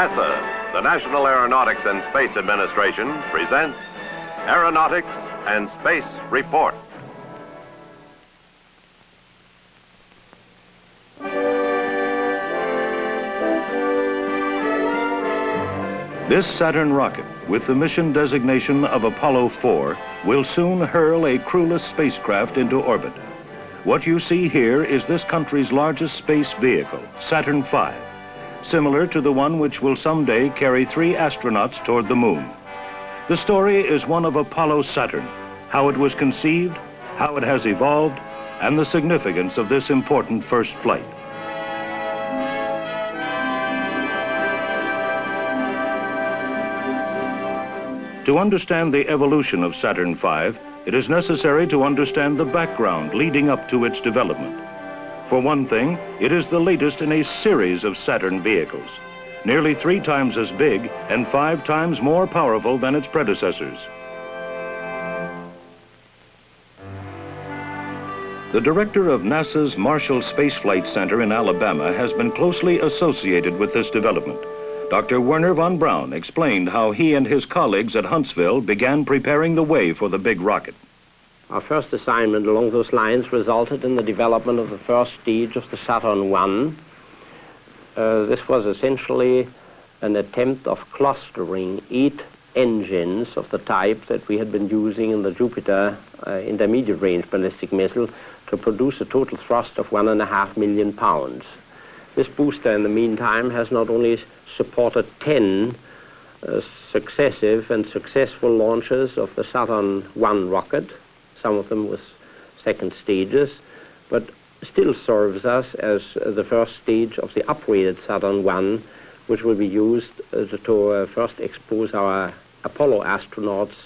NASA, the National Aeronautics and Space Administration, presents Aeronautics and Space Report. This Saturn rocket, with the mission designation of Apollo 4, will soon hurl a crewless spacecraft into orbit. What you see here is this country's largest space vehicle, Saturn V, similar to the one which will someday carry 3 astronauts toward the moon. The story is one of Apollo Saturn, how it was conceived, how it has evolved, and the significance of this important first flight. To understand the evolution of Saturn V, it is necessary to understand the background leading up to its development. For one thing, it is the latest in a series of Saturn vehicles, nearly 3 times as big and 5 times more powerful than its predecessors. The director of NASA's Marshall Space Flight Center in Alabama has been closely associated with this development. Dr. Werner von Braun explained how he and his colleagues at Huntsville began preparing the way for the big rocket. Our first assignment along those lines resulted in the development of the first stage of the Saturn I. This was essentially an attempt of clustering 8 engines of the type that we had been using in the Jupiter intermediate range ballistic missile to produce a total thrust of 1.5 million pounds. This booster, in the meantime, has not only supported 10 successive and successful launches of the Saturn I rocket, some of them with second stages, but still serves us as the first stage of the upgraded Saturn I, which will be used to first expose our Apollo astronauts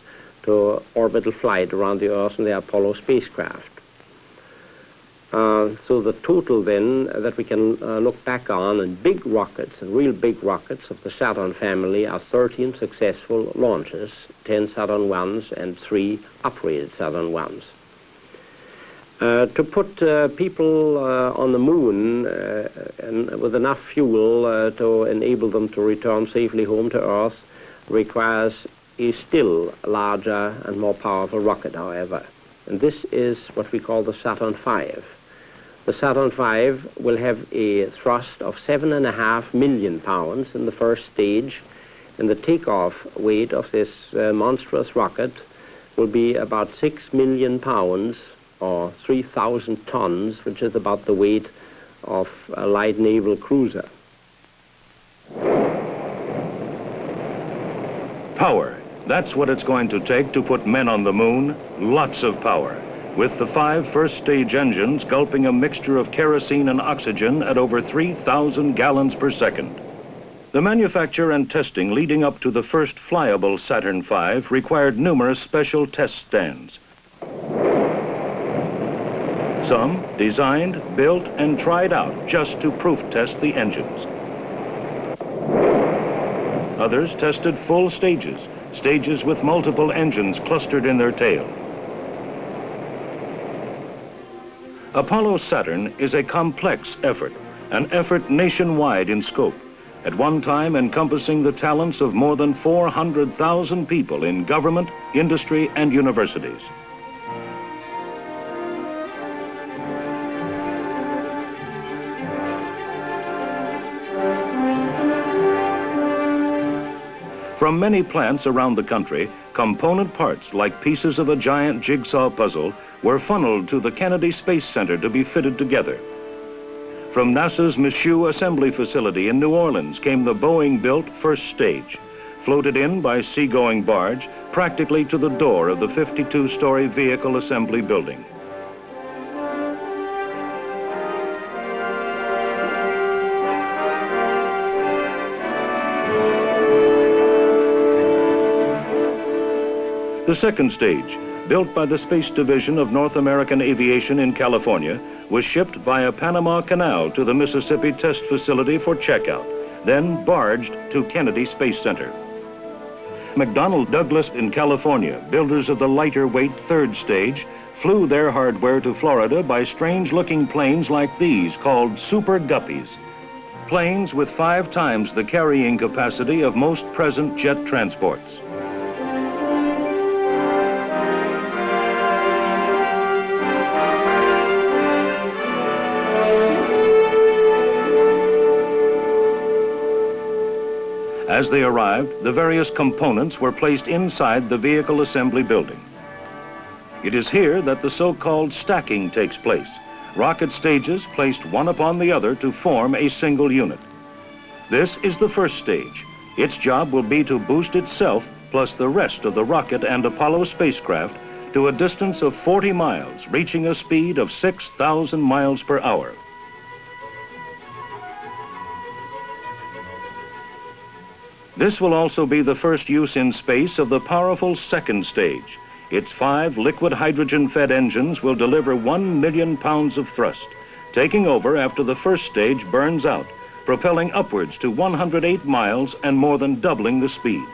to orbital flight around the Earth in the Apollo spacecraft. So the total then that we can look back on in big rockets, and real big rockets of the Saturn family, are 13 successful launches, 10 Saturn Is and 3 upgraded Saturn Is. To put people on the moon and with enough fuel to enable them to return safely home to Earth requires a still larger and more powerful rocket, however. And this is what we call the Saturn V. The Saturn V will have a thrust of 7.5 million pounds in the first stage, and the takeoff weight of this monstrous rocket will be about 6 million pounds, or 3,000 tons, which is about the weight of a light naval cruiser. Power. That's what it's going to take to put men on the moon. Lots of power, with the 5 first-stage engines gulping a mixture of kerosene and oxygen at over 3,000 gallons per second. The manufacture and testing leading up to the first flyable Saturn V required numerous special test stands. Some designed, built, and tried out just to proof test the engines. Others tested full stages, stages with multiple engines clustered in their tail. Apollo Saturn is a complex effort, an effort nationwide in scope, at one time encompassing the talents of more than 400,000 people in government, industry, and universities. From many plants around the country, component parts like pieces of a giant jigsaw puzzle were funneled to the Kennedy Space Center to be fitted together. From NASA's Michoud Assembly Facility in New Orleans came the Boeing-built first stage, floated in by seagoing barge practically to the door of the 52-story vehicle assembly building. The second stage, built by the Space Division of North American Aviation in California, was shipped via Panama Canal to the Mississippi Test Facility for checkout, then barged to Kennedy Space Center. McDonnell Douglas in California, builders of the lighter weight third stage, flew their hardware to Florida by strange-looking planes like these called Super Guppies. planes with 5 times the carrying capacity of most present jet transports. As they arrived, the various components were placed inside the vehicle assembly building. It is here that the so-called stacking takes place. Rocket stages placed one upon the other to form a single unit. This is the first stage. Its job will be to boost itself plus the rest of the rocket and Apollo spacecraft to a distance of 40 miles, reaching a speed of 6,000 miles per hour. This will also be the first use in space of the powerful second stage. Its 5 liquid hydrogen-fed engines will deliver 1 million pounds of thrust, taking over after the first stage burns out, propelling upwards to 108 miles and more than doubling the speed.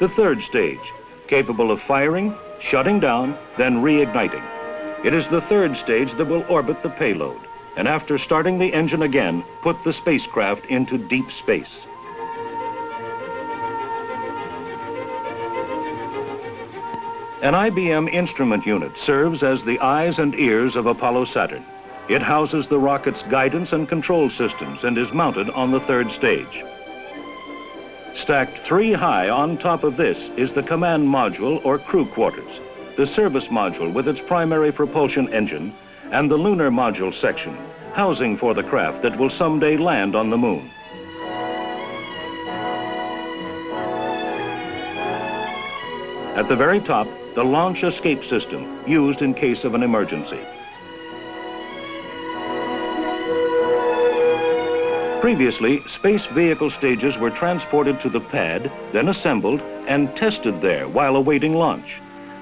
The third stage, capable of firing, shutting down, then reigniting. It is the third stage that will orbit the payload, and after starting the engine again, put the spacecraft into deep space. An IBM instrument unit serves as the eyes and ears of Apollo Saturn. It houses the rocket's guidance and control systems and is mounted on the third stage. Stacked 3 high on top of this is the command module or crew quarters, the service module with its primary propulsion engine, and the lunar module section, housing for the craft that will someday land on the moon. At the very top, the launch escape system, used in case of an emergency. Previously, space vehicle stages were transported to the pad, then assembled and tested there while awaiting launch.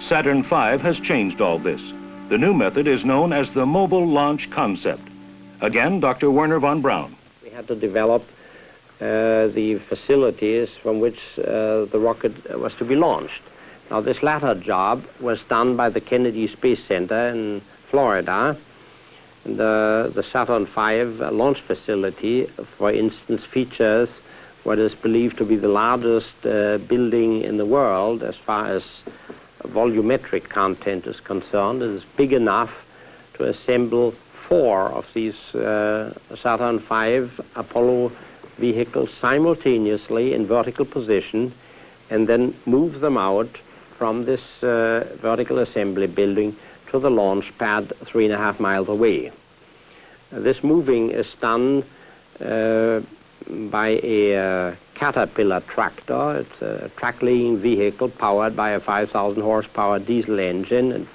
Saturn V has changed all this. The new method is known as the mobile launch concept. Again, Dr. Werner von Braun. We had to develop the facilities from which the rocket was to be launched. Now, this latter job was done by the Kennedy Space Center in Florida. And the Saturn V launch facility, for instance, features what is believed to be the largest building in the world as far as volumetric content is concerned. It is big enough to assemble 4 of these Saturn V Apollo vehicles simultaneously in vertical position and then move them out from this vertical assembly building to the launch pad 3.5 miles away. This moving is done by a Caterpillar tractor. It's a track-laying vehicle powered by a 5,000 horsepower diesel engine and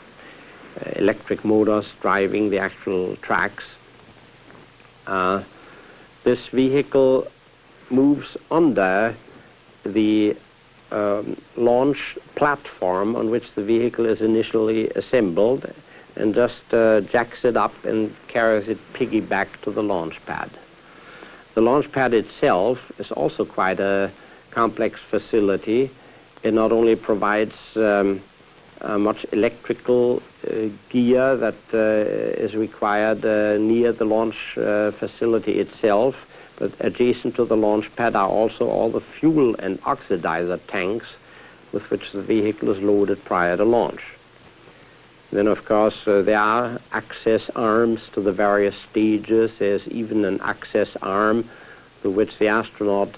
electric motors driving the actual tracks. This vehicle moves under the launch platform on which the vehicle is initially assembled and just jacks it up and carries it piggyback to the launch pad. The launch pad itself is also quite a complex facility. It not only provides much electrical gear that is required near the launch facility itself, but adjacent to the launch pad are also all the fuel and oxidizer tanks with which the vehicle is loaded prior to launch. Then, of course, there are access arms to the various stages. There's even an access arm through which the astronauts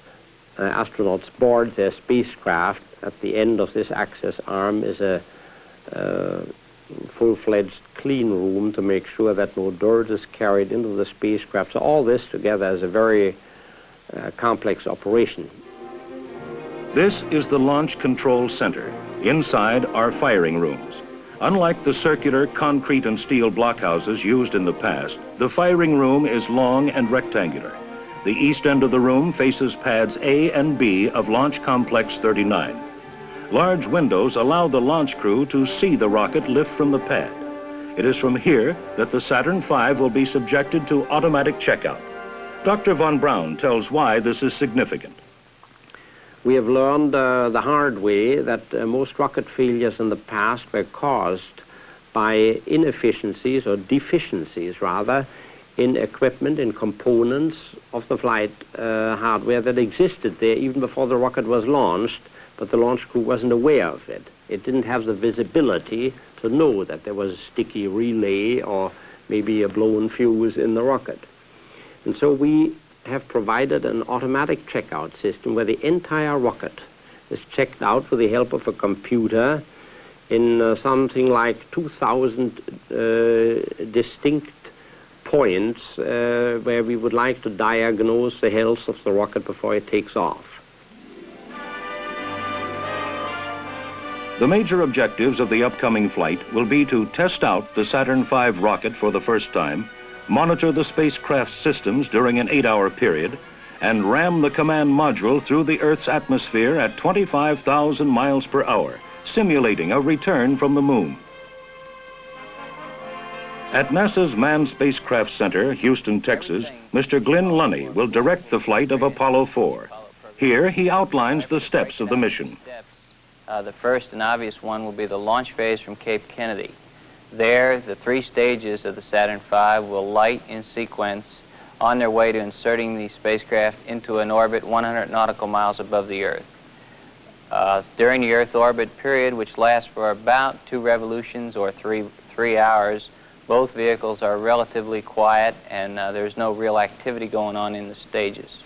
board their spacecraft. At the end of this access arm is a full-fledged clean room to make sure that no dirt is carried into the spacecraft. So all this together is a very complex operation. This is the Launch Control Center. Inside are firing rooms. Unlike the circular concrete and steel blockhouses used in the past, the firing room is long and rectangular. The east end of the room faces pads A and B of Launch Complex 39. Large windows allow the launch crew to see the rocket lift from the pad. It is from here that the Saturn V will be subjected to automatic checkout. Dr. von Braun tells why this is significant. We have learned the hard way that most rocket failures in the past were caused by inefficiencies or deficiencies, rather, in equipment, in components of the flight hardware that existed there even before the rocket was launched, but the launch crew wasn't aware of it. It didn't have the visibility to know that there was a sticky relay or maybe a blown fuse in the rocket. And so we have provided an automatic checkout system where the entire rocket is checked out with the help of a computer in something like 2,000 distinct points where we would like to diagnose the health of the rocket before it takes off. The major objectives of the upcoming flight will be to test out the Saturn V rocket for the first time, monitor the spacecraft systems during an 8-hour period, and ram the command module through the Earth's atmosphere at 25,000 miles per hour, simulating a return from the moon. At NASA's Manned Spacecraft Center, Houston, Texas, Mr. Glenn Lunny will direct the flight of Apollo 4. Here, he outlines the steps of the mission. The first and obvious one will be the launch phase from Cape Kennedy. There, the 3 stages of the Saturn V will light in sequence on their way to inserting the spacecraft into an orbit 100 nautical miles above the Earth. During the Earth orbit period, which lasts for about 2 revolutions or 3 hours, both vehicles are relatively quiet and there's no real activity going on in the stages.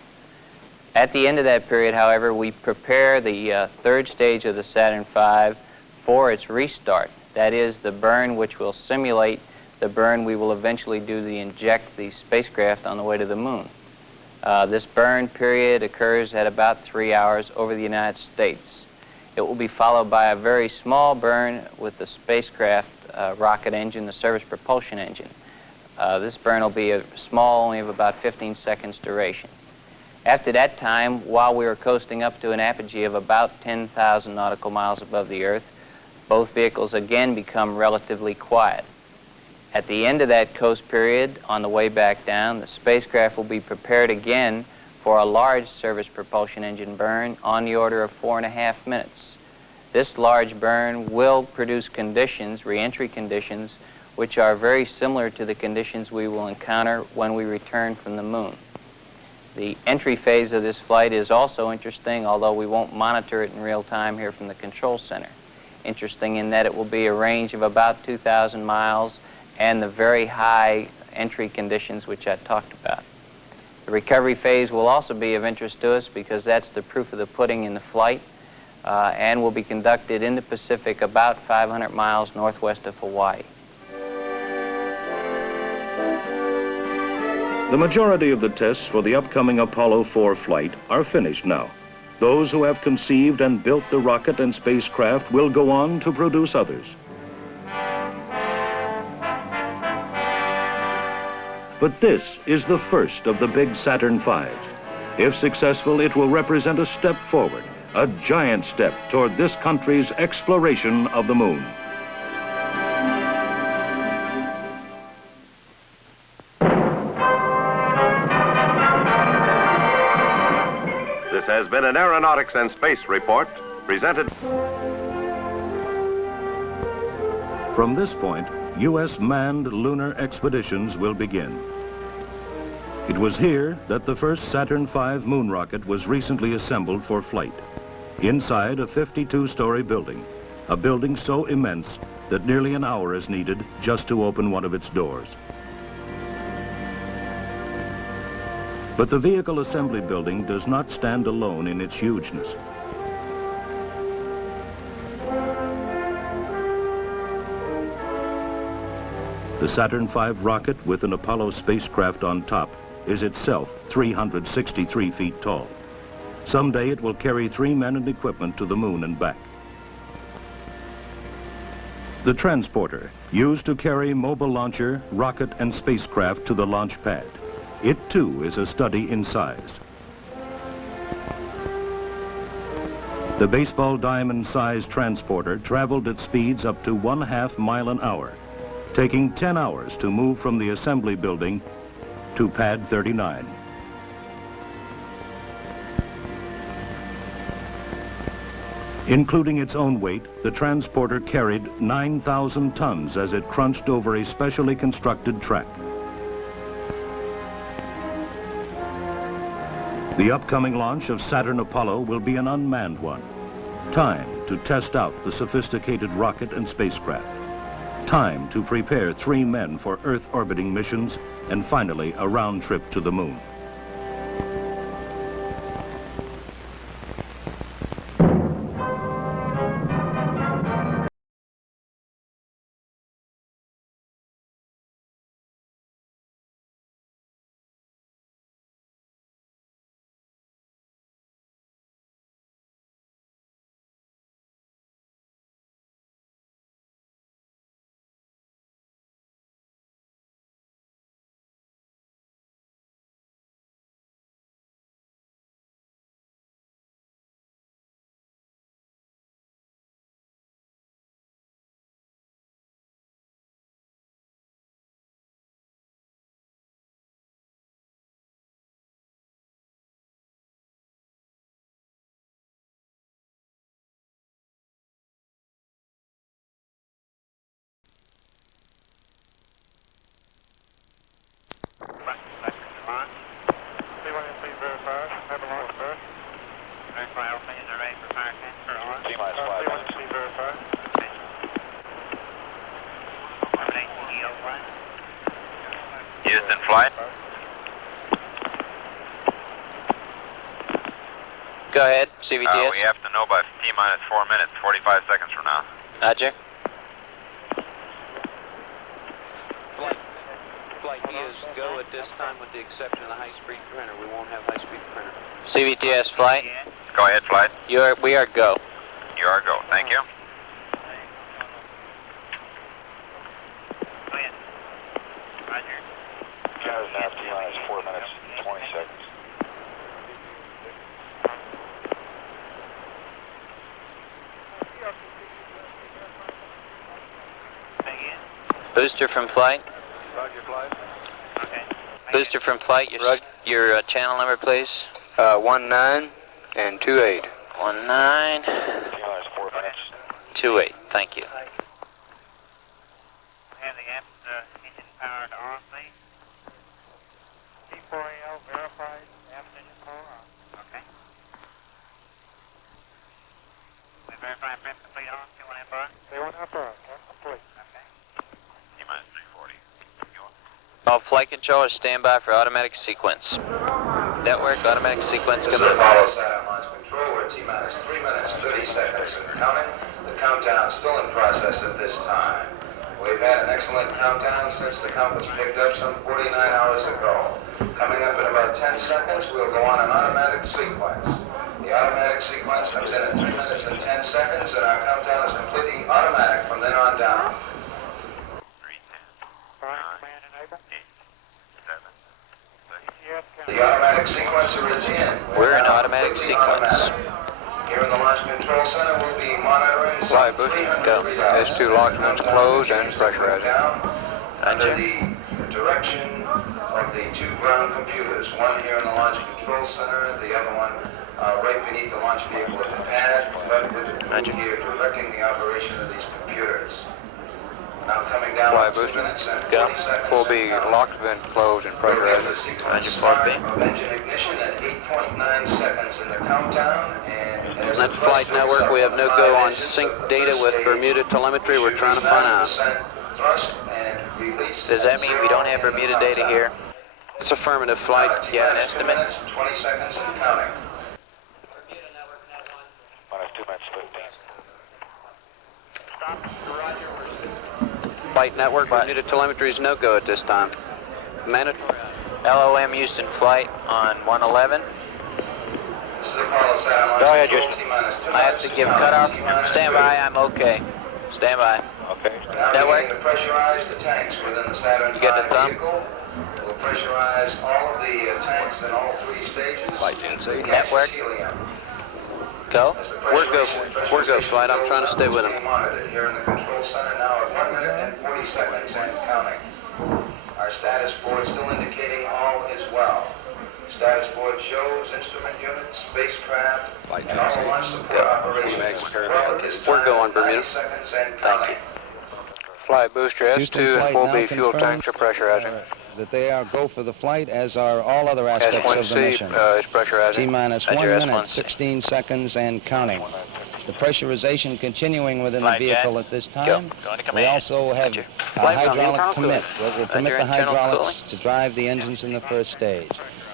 At the end of that period, however, we prepare the 3rd stage of the Saturn V for its restart. That is, the burn which will simulate the burn we will eventually do to inject the spacecraft on the way to the moon. This burn period occurs at about 3 hours over the United States. It will be followed by a very small burn with the spacecraft rocket engine, the service propulsion engine. This burn will be small, only of about 15 seconds duration. After that time, while we are coasting up to an apogee of about 10,000 nautical miles above the Earth, both vehicles again become relatively quiet. At the end of that coast period, on the way back down, the spacecraft will be prepared again for a large service propulsion engine burn on the order of 4.5 minutes. This large burn will produce conditions, re-entry conditions, which are very similar to the conditions we will encounter when we return from the moon. The entry phase of this flight is also interesting, although we won't monitor it in real time here from the control center. Interesting in that it will be a range of about 2,000 miles and the very high entry conditions which I talked about. The recovery phase will also be of interest to us because that's the proof of the pudding in the flight and will be conducted in the Pacific about 500 miles northwest of Hawaii. The majority of the tests for the upcoming Apollo 4 flight are finished now. Those who have conceived and built the rocket and spacecraft will go on to produce others. But this is the first of the big Saturn V's. If successful, it will represent a step forward, a giant step toward this country's exploration of the moon. This has been an Aeronautics and Space Report presented. From this point, U.S. manned lunar expeditions will begin. It was here that the first Saturn V moon rocket was recently assembled for flight. Inside a 52-story building, a building so immense that nearly an hour is needed just to open one of its doors. But the vehicle assembly building does not stand alone in its hugeness. The Saturn V rocket with an Apollo spacecraft on top is itself 363 feet tall. Someday it will carry 3 men and equipment to the moon and back. The transporter, used to carry mobile launcher, rocket, and spacecraft to the launch pad. It too is a study in size. The baseball diamond-sized transporter traveled at speeds up to 1/2 mile an hour, taking 10 hours to move from the assembly building to pad 39. Including its own weight, the transporter carried 9,000 tons as it crunched over a specially constructed track. The upcoming launch of Saturn Apollo will be an unmanned one. Time to test out the sophisticated rocket and spacecraft. Time to prepare 3 men for Earth orbiting missions, and finally a round trip to the moon. Houston flight. Go ahead, CBTS. We have to know by T-minus 4 minutes, 45 seconds from now. Roger. Flight is go at this time with the exception of the high-speed printer. We won't have high-speed printer. CBTS flight. Go ahead, flight. We are go. You are go. Thank you. Canada's now T-minus 4 minutes, 20 seconds. Booster from flight. Roger, flight. Okay. Booster from flight. Your channel number, please. 19 and 28. 19. T-minus 4 minutes. 28. Thank you. And the engine powered on, please. T4AL verified, aft engine power on. Okay. We verify print complete on, T1FR? T1FR, complete. Okay. T-minus 340. All flight controllers stand by for automatic sequence. Network automatic sequence This is coming. Apollo Saturn launch control. We're T-minus 3 minutes, 30 seconds and counting. The countdown is still in process at this time. We've had an excellent countdown since the count was picked up some 49 hours ago. Coming up in about 10 seconds, we'll go on an automatic sequence. The automatic sequence comes in at 3 minutes and 10 seconds, and our countdown is completely automatic from then on down. 3, 10, 9, 8, 7, 6. The automatic sequencer is in. We're in now automatic completely sequence. automatic. Here in the Launch Control Center, we'll be monitoring Flight, some Booster, 300 go. readouts. S2 lockman's closed and pressurized. Under the direction of the 2 ground computers, one here in the Launch Control Center, the other one right beneath the launch vehicle at the pad, but with the crew here directing the operation of these computers. Now coming down Flight, 2 Booster, minutes and go. 40 seconds. Full B locked, vent closed, and We'll get the pressurized. sequence Roger, start Flight B. of engine ignition at 8.9 seconds in the countdown, and as That's the Flight thrusters Network. We have no of go the on engines sync of the data first with stage, Bermuda telemetry. We're trying to find out. 90% thrust and release Does that mean we don't have Bermuda data here? It's affirmative, Flight. Yeah, an estimate? 2 minutes, 20 seconds and counting. Minus 2 minutes, 15. Flight Network, Bermuda telemetry is no go at this time. Mandatory. LOM Houston flight on 111. This is Apollo Saturn launch Go ahead, control, Houston. T-minus 2 I have to minutes give counting. cutoff. T-minus Stand 30. by, I'm okay. Stand by. Okay. Now Network. beginning to pressurize the tanks within the Saturn V You get the thumb? vehicle. We'll pressurize all of the tanks in all 3 stages. Flight GNC. Gaseous Network. helium. Go. As the We're go. pressurization We're go, Flight. I'm trying to stay with is him. being monitored here in the control center now at 1 minute and 40 seconds and counting. Our status board still indicating all is well. Status board shows instrument units, spacecraft, Flight and all GNC. launch support Yep. operations. Max Caribbean. Well, at this We're time, going, Bermuda. 90 seconds and Thank counting. you. Flight Booster Houston S2 and flight full now B fuel confirmed. tanks are pressurizing. All right. that they are go for the flight, as are all other aspects of the mission. Is pressurizing. T-minus Roger, 1 minute, S1C. 16 seconds, and counting. The pressurization continuing within Flight the vehicle jet. at this Go. time. Going to We command. also have Roger. a Flight on hydraulic internal permit cooling. that will permit Roger, the internal hydraulics to drive the engines in the first stage.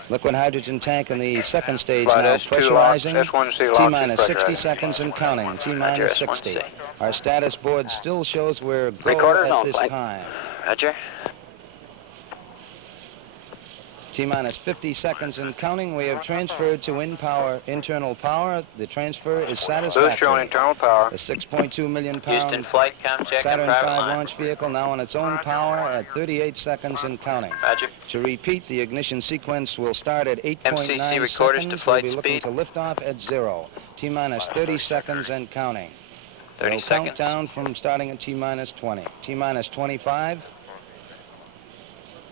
Liquid hydrogen tank in the second stage Flight now S2 locks, pressurizing. S1C locks T-minus is 60 pressurizing. seconds and counting. T-minus Roger, 60. S1C. Our status board still shows we're go Recorder's at on, this flight. time. Roger. T-minus 50 seconds and counting. We have transferred to internal power. The transfer is Booster on satisfactory. internal power. The 6.2 million Houston pound flight, com check Saturn and V private line. launch vehicle now on its own power at 38 seconds and counting. Roger. To repeat, the ignition sequence will start at 8.9 MCC recorders to seconds. flight We'll be looking speed. to lift off at 0. T-minus 30 seconds and counting. 30 We'll seconds. count down from starting at T-minus 20. T-minus 25.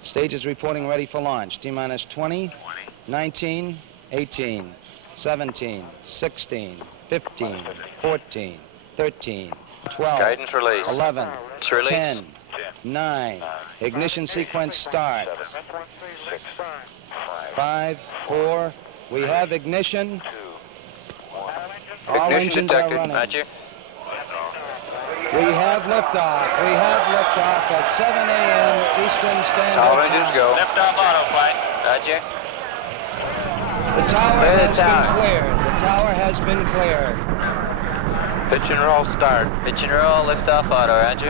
Stage is reporting ready for launch. T-minus 20, 19, 18, 17, 16, 15, 14, 13, 12, Guidance release. 11, It's released. 10, 9. Ignition sequence start. 5, 4. We have ignition. All Ignition engines are detected. running. Roger. We have liftoff. We have liftoff at 7 a.m. Eastern Standard All Time. engines go. Liftoff auto flight. Roger. The tower Clear the has tower. been cleared. The tower has been cleared. Pitch and roll start. Pitch and roll, liftoff auto, Roger.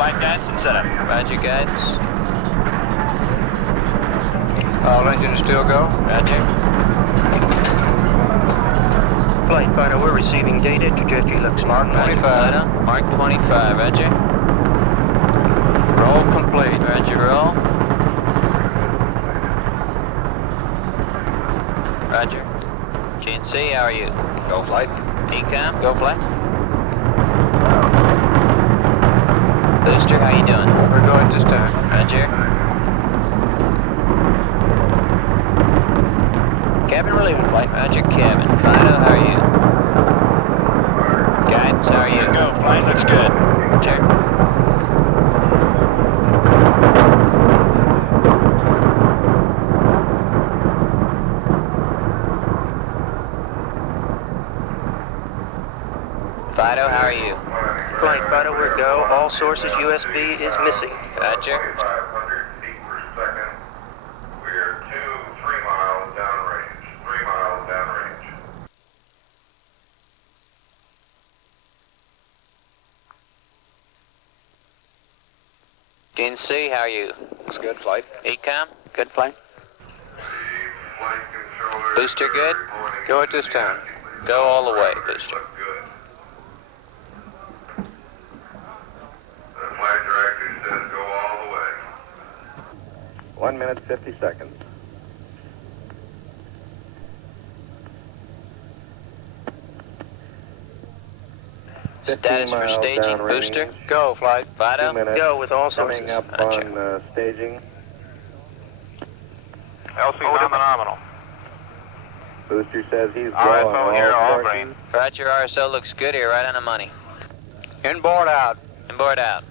Flight guidance and setup. Roger, guidance. All engines still go. Roger. Flight fighter, we're receiving data. Trajectory looks Mark Roger, 25. Fido. Mark 25, Roger. Roll complete. Roger, roll. Roger. GNC, how are you? Go flight. Ecom, go flight. Booster, how you doing? We're going this time. Roger. Cabin relieving flight. Roger, cabin. Fido, how are you? Guidance, how are you? Go, flight looks good. Roger. Fido, how are you? Flight fighter, we're go. All sources USB is missing. Roger. 500 feet per second. We're 3 miles downrange. 3 miles downrange. GNC, how are you? It's good flight. Ecom, good flight. Flight controller. Booster good? Go at this time. Go all the way, booster. Look good. The flight director says go all the way. 1 minute, 50 seconds. Status for staging, booster. Go flight. Fido, 2 minutes. Go with all sources. Coming up Roger. on staging. LC's on the nominal. Booster says he's go RSO on here, all sources. green. Roger, RSO looks good here, right on the money. Inboard out. Inboard out.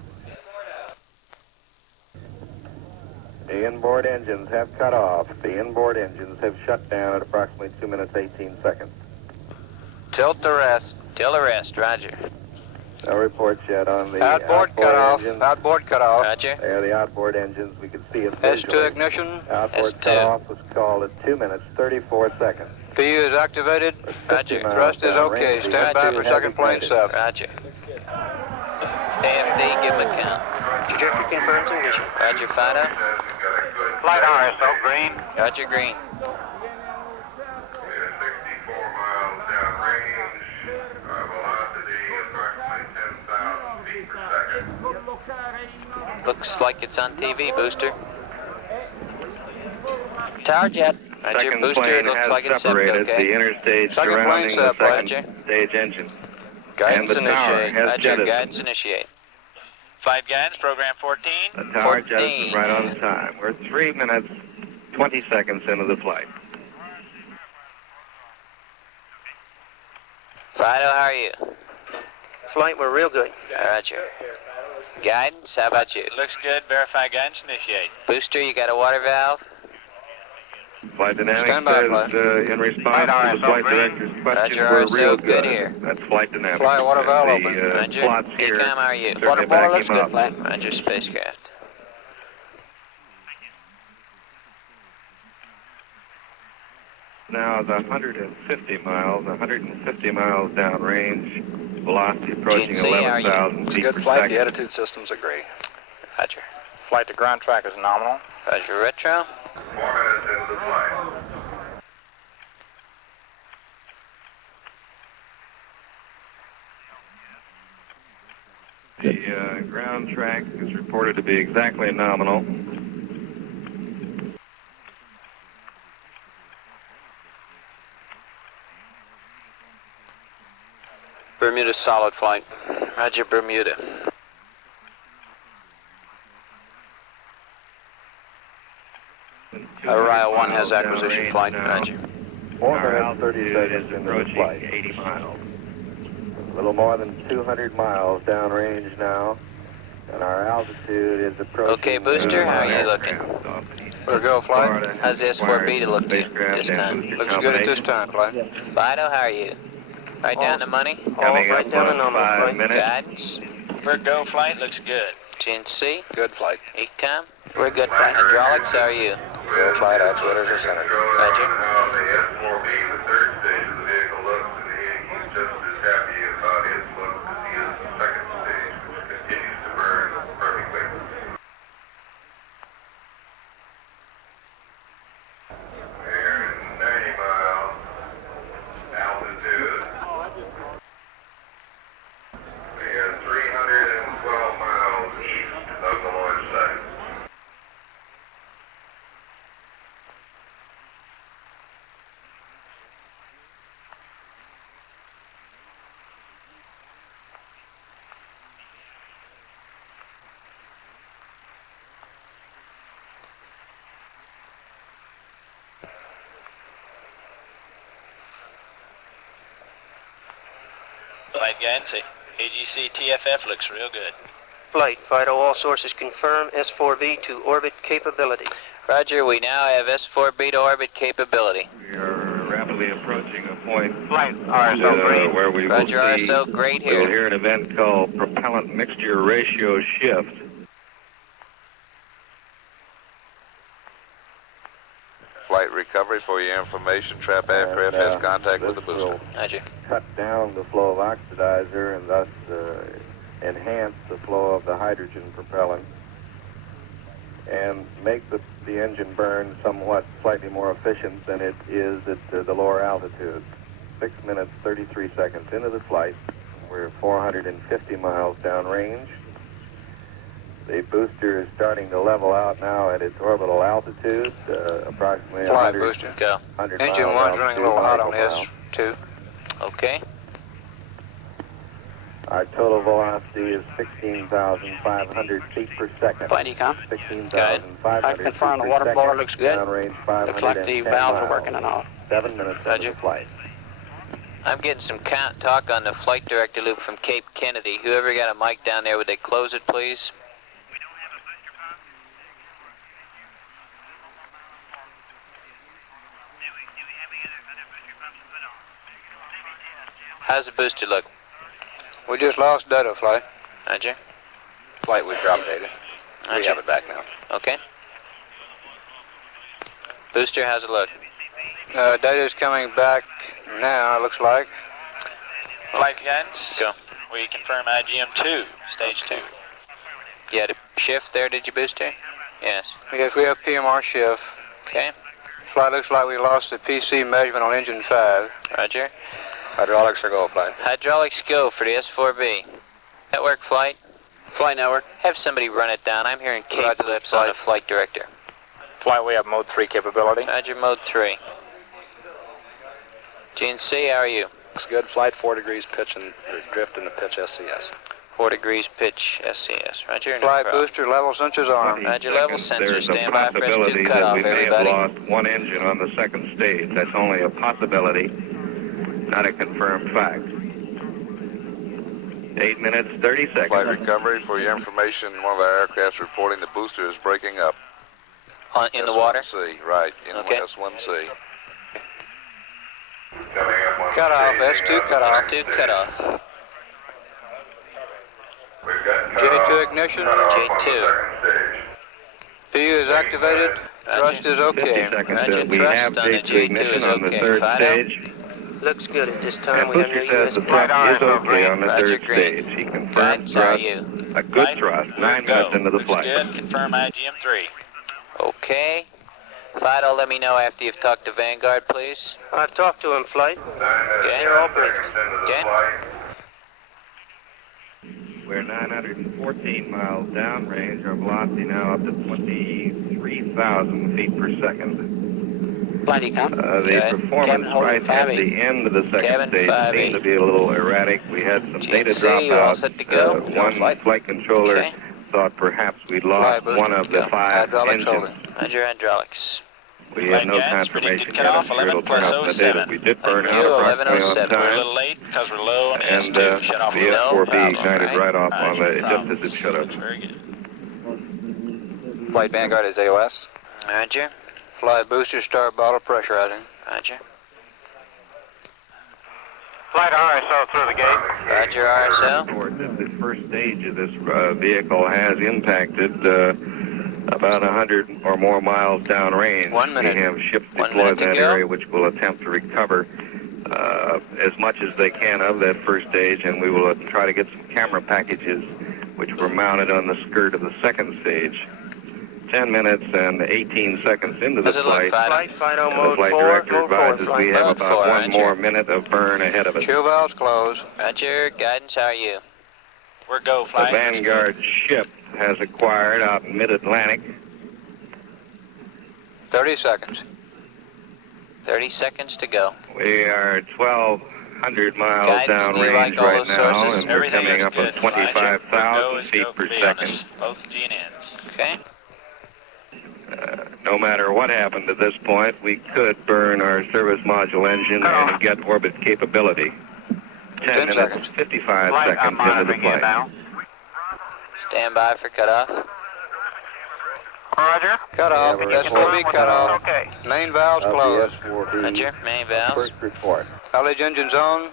The inboard engines have cut off. The inboard engines have shut down at approximately 2 minutes, 18 seconds. Tilt to rest. Till the rest, Roger. No reports yet on the Outboard cut off. engines. Outboard cut off. Roger. There are the outboard engines. We can see it S2 visually. ignition. Outboard S2. cutoff was called at 2 minutes, 34 seconds. PU is activated. Roger. Thrust is okay. Stand by for second plane sub. Roger. AFD, give him a count. Trajectory confirms ignition. Roger, Fido. Flight RSO, green. Roger, green. We're 64 miles downrange. Our velocity approximately 10,000 feet per second. Looks like it's on TV, booster. Tower jet. Roger, Second booster, plane looks has like it's separated okay. the interstage Second surrounding plane the sub, second Roger. stage engine. Guidance and the tower initiate. has Roger, jettisoned. guidance initiate. Flight guidance, program 14. The tower 14. jettisoned right on time. We're 3 minutes, 20 seconds into the flight. Fido, how are you? Flight, we're real good. Roger. Guidance, how about you? Looks good. Verify guidance. Initiate. Booster, you got a water valve? Flight Dynamics Stand by, says in response to the flight director's question, Roger, we're real RSO, good here. That's Flight Dynamics. Fly water valve The, open. Roger. plots here ECOM, how are you? certainly back him up. Roger, spacecraft. Now is 150 miles downrange, velocity approaching GNC, how are you? 11,000 feet Good per flight. second. The attitude systems agree. Roger. Flight to ground track is nominal. Roger, retro. 4 minutes into the flight. The ground track is reported to be exactly nominal. Bermuda solid flight. Roger, Bermuda. Orion 1 has acquisition flight. Roger. 4 minutes, 30 seconds into the flight. 80 miles. A little more than 200 miles downrange now, and our altitude is approaching... Okay, Booster, how are you looking? We'll go flight. How's the S4B look to you this time? Looks good at this time, flight. Fido, how are you? Right down the money? Coming up on 5 minutes. Guidance. For go flight, looks good. GNC. Good flight. ECOM. We're good flight. Hydraulics, how are you? Go flight, actuators are centered. Roger. The S4B, the third stage of the vehicle looks, and he's just as happy about its look as he is the second stage, which continues to burn perfectly. We're at 90 miles altitude. We are 312 miles east of the launch site. Flight guidance. AGC TFF looks real good. Flight, Fido, all sources confirm S4V to orbit capability. Roger, we now have S4B to orbit capability. We are rapidly approaching a point Flight, RSO green. where we Roger, will see, RSO, great we will here. hear an event called propellant mixture ratio shift. Flight recovery for your information. Trap aircraft has contact with the booster. Roger. cut down the flow of oxidizer and thus enhance the flow of the hydrogen propellant and make the engine burn somewhat slightly more efficient than it is at the lower altitude. 6 minutes, 33 seconds into the flight. We're 450 miles downrange. The booster is starting to level out now at its orbital altitude, approximately Fly 100, booster. Go. 100 Engine miles 1's running a little hot on altitude. S2. Okay. Our total velocity is 16,500 feet per second. Flight econ. 16,500 I confirm the water blower looks good. Downrange 510 Looks like the valves are working and all. 7 minutes into Roger. the flight. I'm getting some talk on the flight director loop from Cape Kennedy. Whoever got a mic down there, would they close it, please? How's the booster look? We just lost data, flight. Roger. Flight, we dropped data. We Roger. have it back now. Okay. Booster, how's it look? Data's coming back now, it looks like. Flight guidance. Go. We confirm IGM-2, stage 2. You had a shift there, did you, Booster? Yes. Yes, we have PMR shift. Okay. Flight looks like we lost the PC measurement on engine 5. Roger. Hydraulics are go, flight. Hydraulics go for the S4B. Network flight. Flight network. Have somebody run it down. I'm hearing Cape Roger that, loops on a flight director. Flight, we have mode 3 capability. Roger, mode 3. GNC, how are you? Looks good. Flight 4 degrees pitch and drift in the pitch SCS. 4 degrees pitch, SCS. Roger. no Flight problem. booster level sensors on. Roger, level There's sensors. a Stand by for possibility S2 that cutoff, we may everybody. have lost one engine on the second stage. That's only a possibility, not a confirmed fact. 8 minutes, 30 seconds. Flight recovery. For your information, one of our aircraft reporting the booster is breaking up. In the water? S1C, right, in Okay. S1C. Cut off, S2 cut off. S2 cut off. J2 ignition. J2. PU is activated. Thrust is okay. 50 seconds. Roger, We thrust have on the J2 J2 ignition is on the okay. third Fido? stage. Looks good at this time. And We have no booster says the US thrust is okay green. on the Roger, third green. stage. He confirms Guidance, how are thrust. you? A good thrust. 9 minutes into the flight. Good. Confirm IGM-3. Okay. Fido, let me know after you've talked to Vanguard, please. I've talked to him, Flight. Okay. They're all breaking. Okay. We're 914 miles downrange. Our velocity now up to 23,000 feet per second. Flighty, come. The performance right at the end of the second stage seemed to be a little erratic. We had some data dropouts. One flight controller thought perhaps we'd lost one of the 5 engines. Roger, hydraulics. We had no confirmation yet. I'm sure it'll turn up in the data. We did burn out approximately on time. We're a little late because we're low on And S2. the Shut off S4B ignited right off on the, just as it should have. Very good. Flight Vanguard is AOS. Roger. Flight booster start bottle pressurizing. Roger. Flight RSO through the gate. Roger, RSL. The first stage of this vehicle has impacted about 100 or more miles downrange. 1 minute. We have ships 1 deployed minute in to that go. area which will attempt to recover as much as they can of that first stage, and we will try to get some camera packages which were mounted on the skirt of the second stage. 10 minutes and 18 seconds into the flight. Flight Fido The mode flight 4. director Mode 4. advises we have Mode about 4, 1 more minute of burn ahead of us. Fuel valves closed. Roger, guidance, how are you? We're go, The flight. Vanguard ship has acquired out in mid-Atlantic 30 seconds. 30 seconds to go. We are 1,200 miles Guidance, do you like downrange all right those now, sources? and we're coming up on 25,000 feet per second. Both GNNs. Okay. No matter what happened at this point, we could burn our service module engine and get orbit capability. 10 minutes, 55 seconds into the flight. Stand by for cutoff. Roger. Cut off. S4B cut off. Okay. Main valves closed. Roger, main valves. First report. College engines on.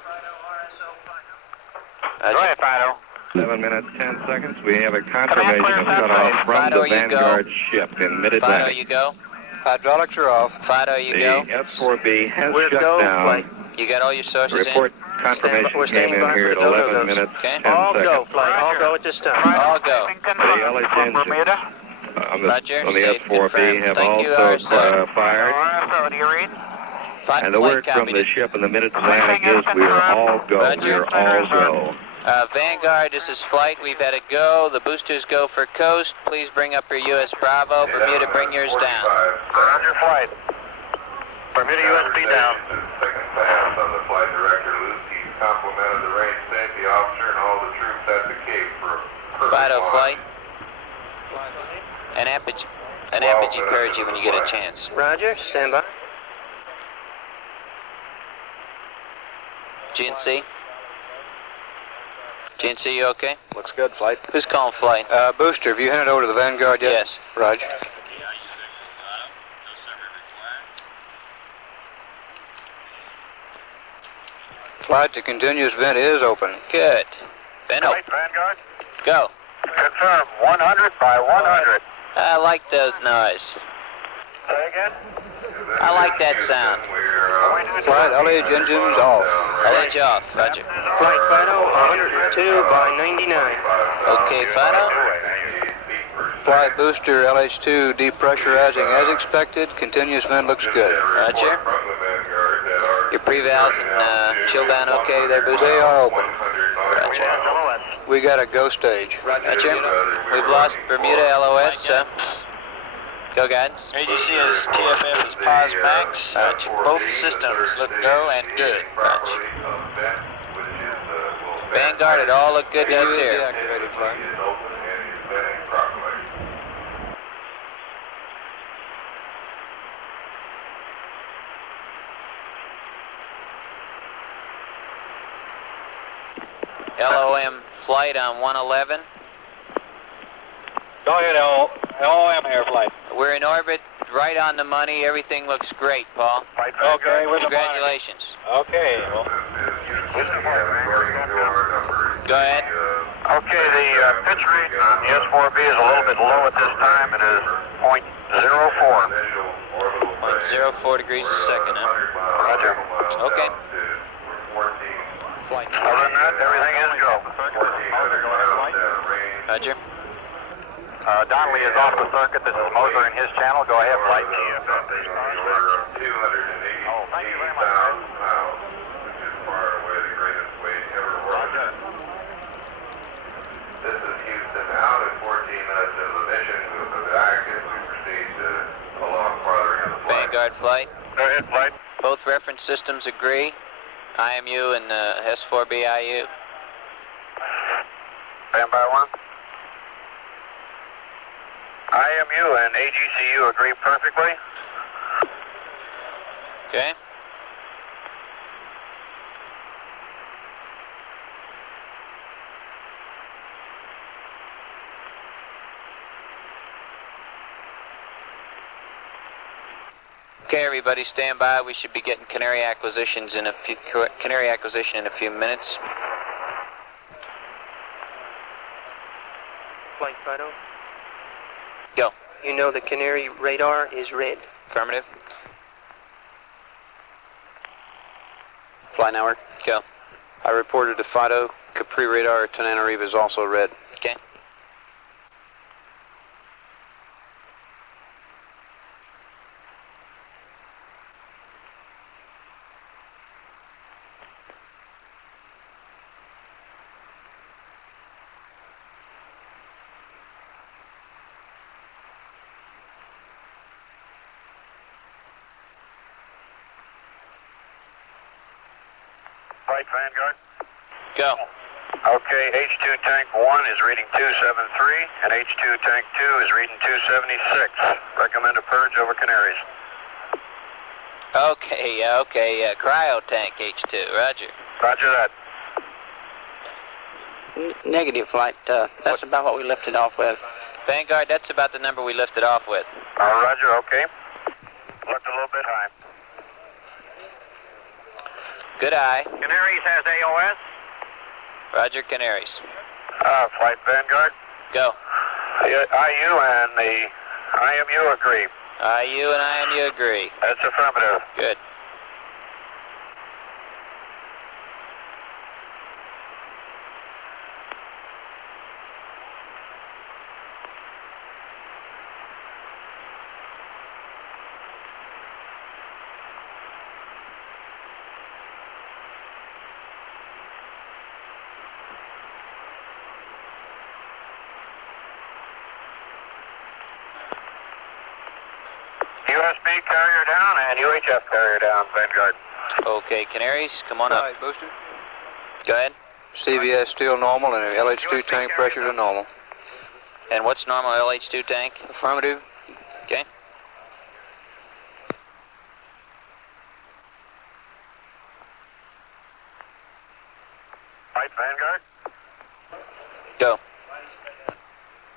Go ahead, Fido. 7 minutes, 10 seconds. We have a confirmation of cutoff from Fido, the you Vanguard ship in Fido, mid-Atlantic. you go. Hydraulics are off. Fido, you The go. S4B has We're shut go, down. Flight. You got all your sources Report in? confirmation We're came standing in by here at for the 11 dodos. minutes, Okay. 10 All seconds. go, Flight. All go at this time. All go. The LH engines on the Roger, S4B confirmed. have Thank you, also RSO. fired. RSO, do you read? And the Flight word from copied the it. ship in the mid-Atlantic is we are all go. Roger. We are all go. Vanguard, this is Flight. We've had a go. The boosters go for coast. Please bring up your US Bravo. Bermuda, bring yours down. Roger, Flight. Bermuda USB down. Second pass on the flight director, Luke. He complimented the range safety officer and all the troops at the Cape for a perfect Fido, launch. Flight. An apogee purge you when you get a chance. Roger. Stand by. GNC? GNC, you okay? Looks good, Flight. Who's calling Flight? Booster, have you handed over to the Vanguard yet? Yes. Roger. Flight, the continuous vent is open. Good. Vent open. Vanguard. Go. Confirm 100 by 100. I like those noise. Say again? I like that sound. Flight, LH engines off. LH off. Roger. Flight Fido 102 by 99. Okay, Fido. Flight booster, LH2 depressurizing as expected. Continuous vent looks good. Roger. Your pre-valves and chill down okay there, booster? They are open. Roger. We got a go stage. Roger. We've lost Bermuda LOS. Go, guidance. AGC is TFF is pause max. Both systems look go and good. Roger. Vanguard, it all looked good to us here. Deactivated flight. Is open and is venting properly. LOM flight on 111. Go ahead, LOM here, flight. We're in orbit, right on the money. Everything looks great, Paul. Okay, with the Congratulations. Okay, well. Go ahead. Okay, the pitch rate on the S4B is a little bit low at this time. It is 0.04. 0.04 degrees a second, huh? Roger. Okay. Other than that, everything is go. Roger. Donnelly is off the circuit. This is Moser in his channel. Go ahead, flight. Oh, thank you very much. Which is far away the greatest weight ever orbited. This is Houston out at 14 minutes of the mission. We'll go back as we proceed along farther in the flight. Vanguard flight. Go ahead, flight. Both reference systems agree. IMU and S4BIU. Standby one. IMU and AGCU agree perfectly. Okay. Okay, everybody, stand by. We should be getting Canary acquisition in a few minutes. Flight Fido. Go. You know the Canary radar is red. Affirmative. Flight network. Go. I reported to Fido. Capri radar at Tananarive is also red. Okay. Flight Vanguard. Go. Okay, H2 tank 1 is reading 273, and H2 tank 2 is reading 276. Recommend a purge over Canaries. Okay, cryo tank H2, roger. Roger that. Negative, flight. That's about what we lifted off with. Vanguard, that's about the number we lifted off with. Roger, okay. Looked a little bit high. Good eye. Canaries has AOS. Roger, Canaries. Flight Vanguard. Go. IU and the IMU agree. IU and IMU agree. That's affirmative. Good. USB carrier down and UHF carrier down, Vanguard. Okay, Canaries, come on up. Booster. Go ahead. CBS still normal and LH2 tank pressure to normal. And what's normal LH2 tank? Affirmative. Okay. Flight Vanguard. Go.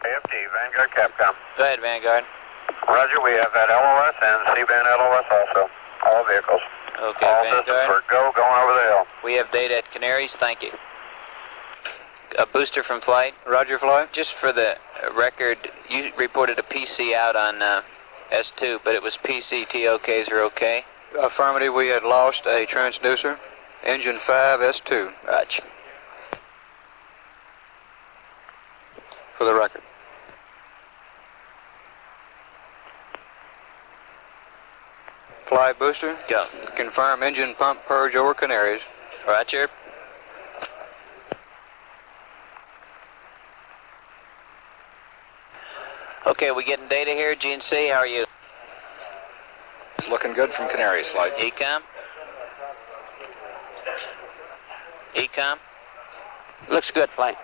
AFD, Vanguard Capcom. Go ahead, Vanguard. Roger, we have that LOS and C-band LOS also. All vehicles. Okay, All Vanguard. systems for go, going over the hill. We have data at Canaries, thank you. A booster from flight. Roger, flight. Just for the record, you reported a PC out on S2, but it was PC. TOKs are okay? Affirmative, we had lost a transducer. Engine 5, S2. Roger. For the record. Flight booster. Go. Confirm engine pump purge over Canaries. Roger. Okay, we getting data here, GNC, how are you? It's looking good from Canaries, flight. ECOM? ECOM? Looks good, flight.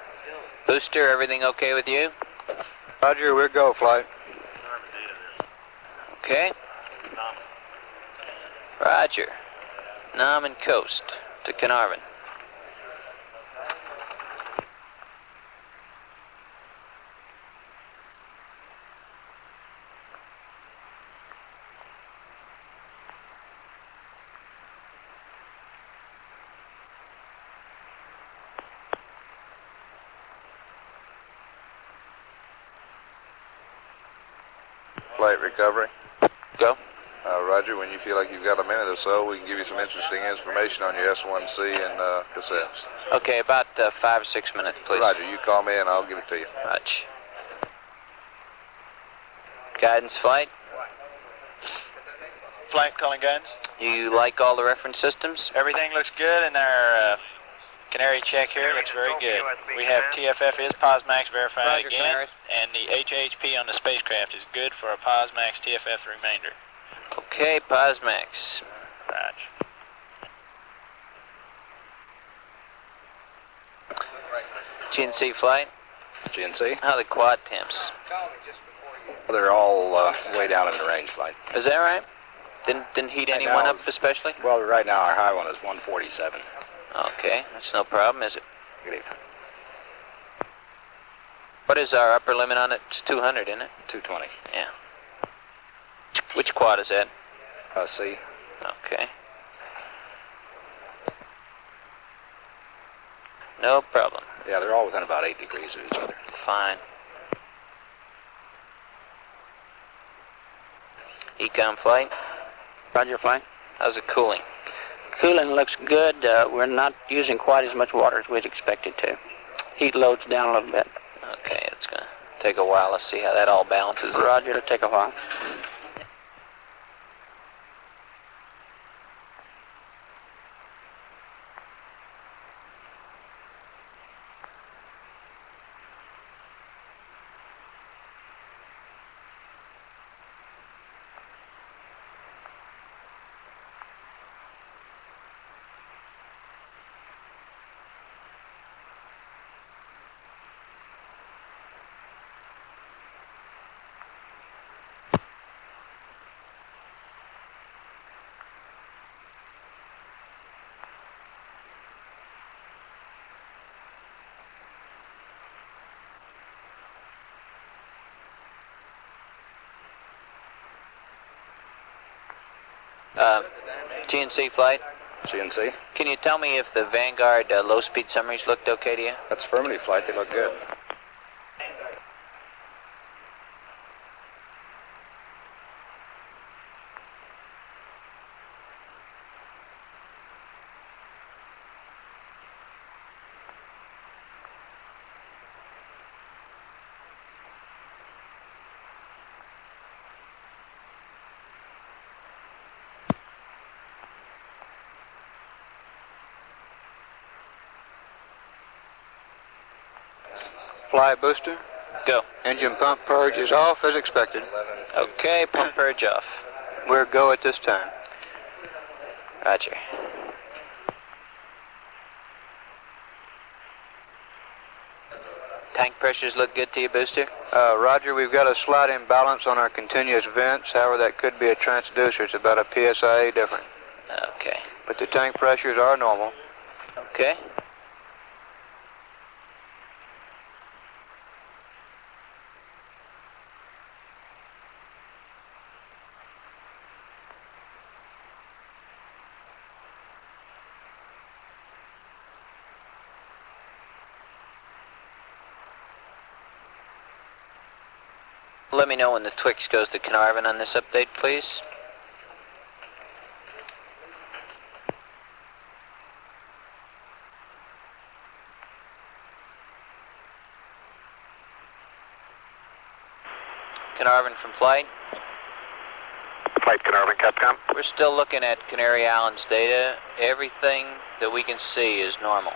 Booster, everything okay with you? Roger, we're go, flight. Okay. Roger. Nam and coast to Carnarvon. flight recovery. Go. Roger, when you feel like you've got a minute or so, we can give you some interesting information on your S1C and cassettes. Okay, about 5 or 6 minutes, please. Roger, you call me and I'll give it to you. Roger. Guidance flight. Flight calling guidance. You like all the reference systems? Everything looks good, and our Canary check here looks very good. We have TFF is POSMAX verified Roger, again, Canary. and the HHP on the spacecraft is good for a POSMAX TFF remainder. Okay, POSMAX. Roger. GNC flight. GNC? How are the quad temps? They're all way down in the range flight. Is that right? Didn't heat Right anyone now- up especially? Well, right now our high one is 147. Okay, that's no problem, is it? Good evening. What is our upper limit on it? It's 200, isn't it? 220. Yeah. Which quad is that? C. Okay. No problem. Yeah, they're all within about 8 degrees of each other. Fine. Econ flight. Roger, flight. How's it cooling? Cooling looks good. We're not using quite as much water as we'd expected to. Heat loads down a little bit. Okay, it's going to take a while. Let's see how that all balances. Roger, it'll take a while. GNC flight. GNC? Can you tell me if the Vanguard low-speed summaries looked okay to you? That's affirmative flight. They look good. Fly booster. Go. Engine pump purge is off as expected. Okay, pump purge off. We're go at this time. Roger. Tank pressures look good to you, booster? Roger, we've got a slight imbalance on our continuous vents. However, that could be a transducer. It's about a PSIA different. Okay. But the tank pressures are normal. Okay. Let me know when the Twix goes to Carnarvon on this update, please. Carnarvon from flight. Flight Carnarvon, Capcom. We're still looking at Canary Islands data. Everything that we can see is normal.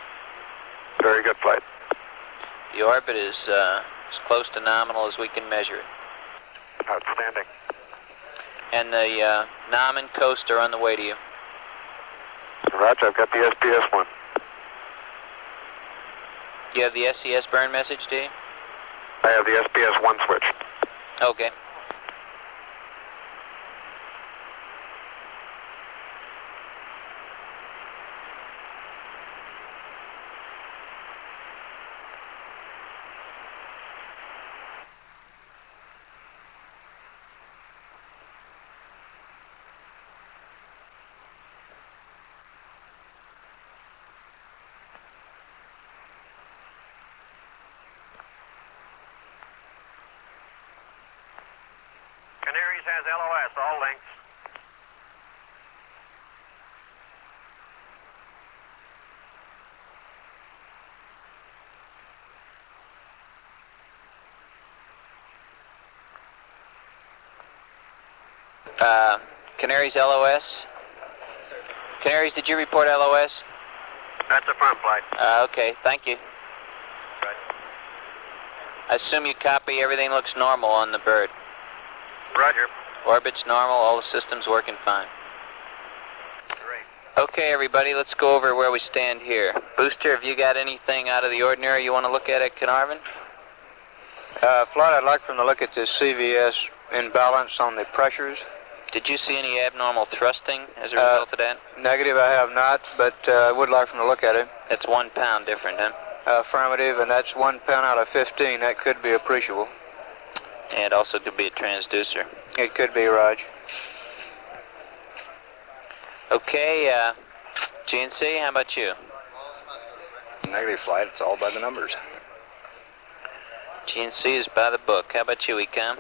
Very good flight. The orbit is as close to nominal as we can measure it. Outstanding. And the NOM and coast are on the way to you. Roger, I've got the SPS one. You have the SCS burn message, do you? I have the SPS one switch. Okay. Canaries has LOS, all links. Canaries LOS. Canaries, did you report LOS? That's a firm flight. Okay, thank you. I assume you copy. Everything looks normal on the bird. Roger. Orbit's normal. All the systems working fine. Great. Okay, everybody, let's go over where we stand here. Booster, have you got anything out of the ordinary you want to look at Carnarvon? Flight, I'd like from to look at this CVS imbalance on the pressures. Did you see any abnormal thrusting as a result of that? Negative, I have not, but I would like from to look at it. That's 1 pound different, huh? Affirmative, and that's 1 pound out of 15. That could be appreciable. And also could be a transducer. It could be, Raj. Okay, GNC, how about you? Negative, flight. It's all by the numbers. GNC is by the book. How about you, Ecom?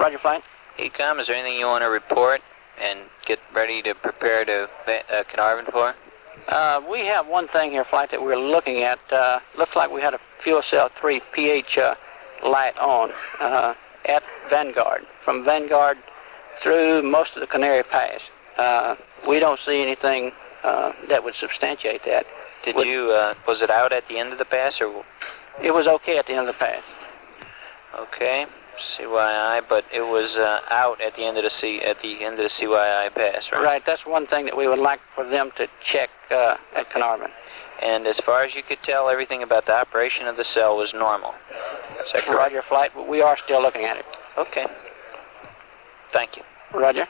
Roger, flight. Ecom, is there anything you want to report and get ready to prepare to Carnarvon for? We have one thing here, flight, that we're looking at. Looks like we had a fuel cell 3 pH light on at Vanguard. From Vanguard through most of the Canary Pass. We don't see anything that would substantiate that. Did you, was it out at the end of the pass, or? It was okay at the end of the pass. Okay, CYI, but it was out at the end of the CYI pass, right? Right, that's one thing that we would like for them to check at Carnarvon. And as far as you could tell, everything about the operation of the cell was normal. Is that correct? Roger, flight, but we are still looking at it. Okay. Thank you. Roger.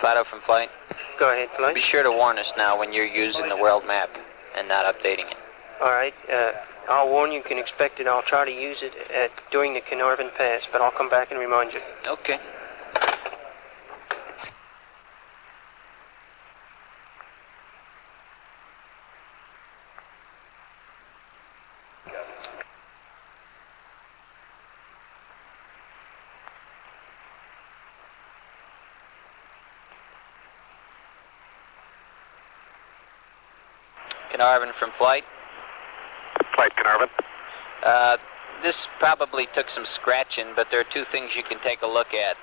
Fido from flight. Go ahead, flight. Be sure to warn us now when you're using the world map and not updating it. All right. I'll warn you. You can expect it. I'll try to use it during the Carnarvon Pass, but I'll come back and remind you. Okay. Carnarvon from flight. Flight, Carnarvon. This probably took some scratching, but there are two things you can take a look at.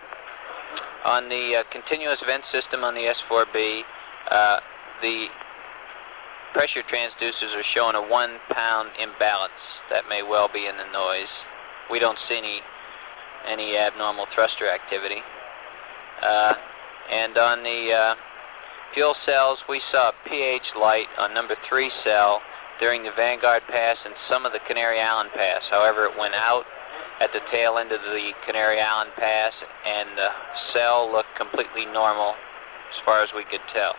On the continuous vent system on the S4B, the pressure transducers are showing a 1 pound imbalance. That may well be in the noise. We don't see any abnormal thruster activity. And on the fuel cells, we saw a pH light on number 3 cell during the Vanguard Pass and some of the Canary Island Pass. However, it went out at the tail end of the Canary Island Pass, and the cell looked completely normal as far as we could tell.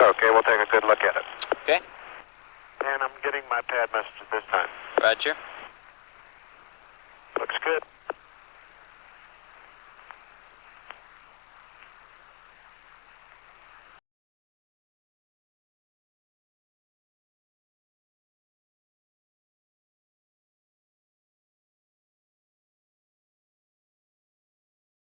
Okay, we'll take a good look at it. Okay. And I'm getting my pad messages this time. Roger. Looks good.